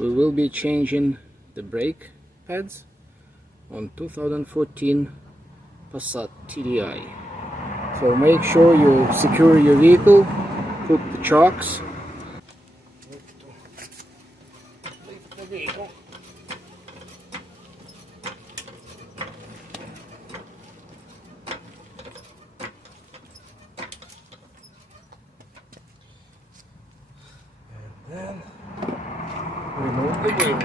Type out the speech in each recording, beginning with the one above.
we will be changing the brake pads on 2014 Passat TDI. So make sure you secure your vehicle, put the chocks. Then remove the wheel.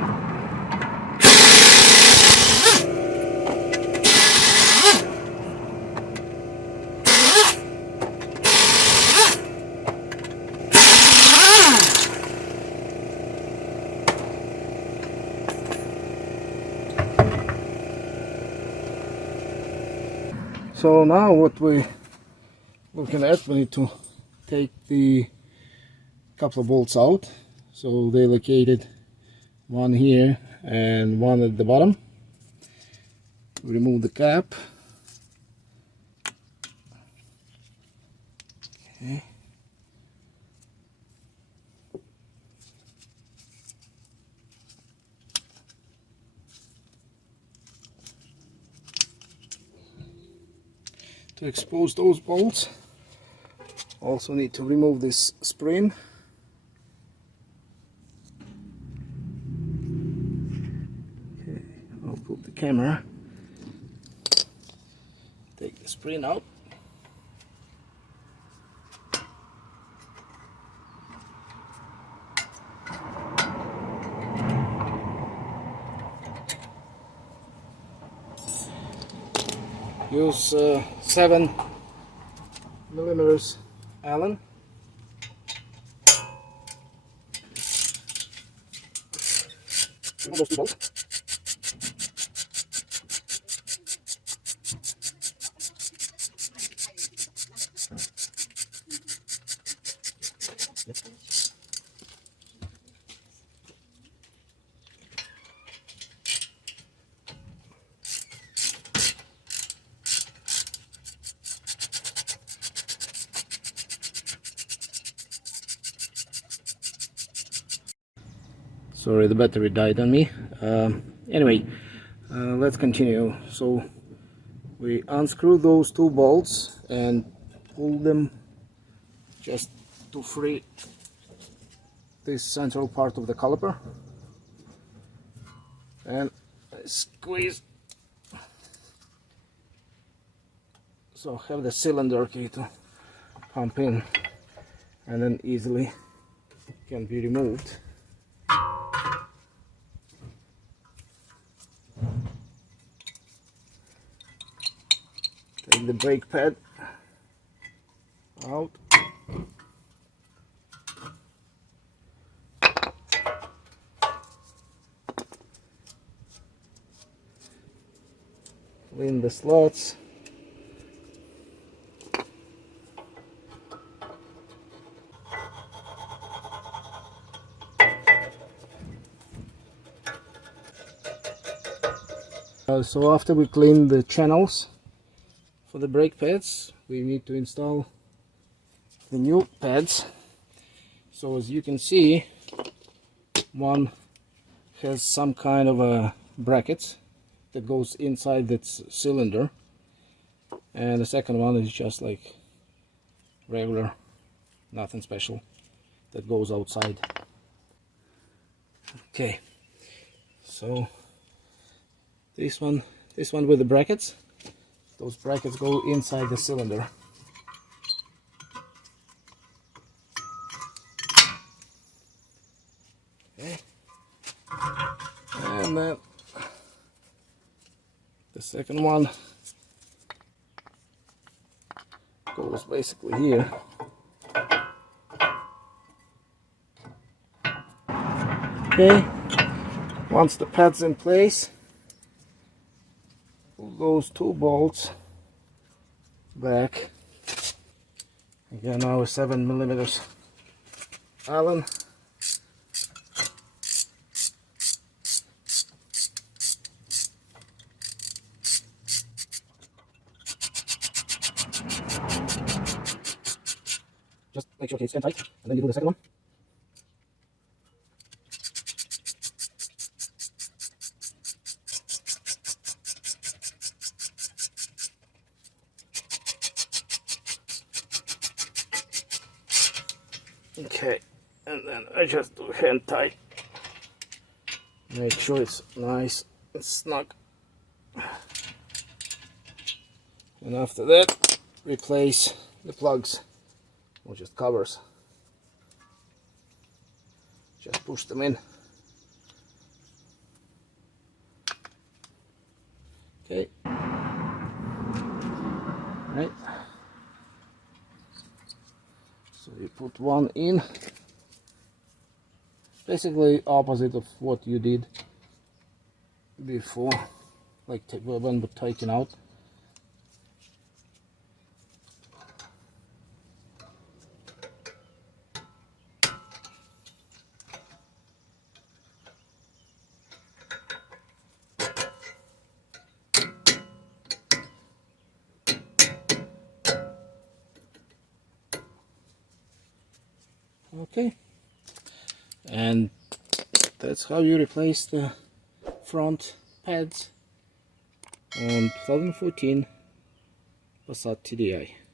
So now what we're looking at, we need to take the couple of bolts out. So they located one here and one at the bottom. Remove the cap. Okay. To expose those bolts, also need to remove this spring. Okay, I'll put the camera, take the spring out. Use 7mm Allen. Almost two bolts. Sorry, the battery died on me. Anyway, let's continue. So we unscrew those two bolts and pull them just to free this central part of the caliper, and squeeze, so have the cylinder okay to pump in, and then easily can be removed. Take the brake pad out. Clean the slots. So after we clean the channels for the brake pads, we need to install the new pads. So as you can see, one has some kind of a bracket that goes inside that cylinder, and the second one is just like regular, nothing special, that goes outside. Okay, so this one with the brackets, those brackets go inside the cylinder. Okay, and then the second one goes basically here. Okay, once the pad's in place, pull those two bolts back. Again, now a 7mm Allen. Just make sure it's tight, and then you do the second one. Okay, and then I just do hand tie. Make sure it's nice and snug. And after that, replace the plugs or just covers. Just push them in. Okay. Right. So you put one in. Basically opposite of what you did before, like when we're taking out. Okay, and that's how you replace the front pads on 2014 Passat TDI.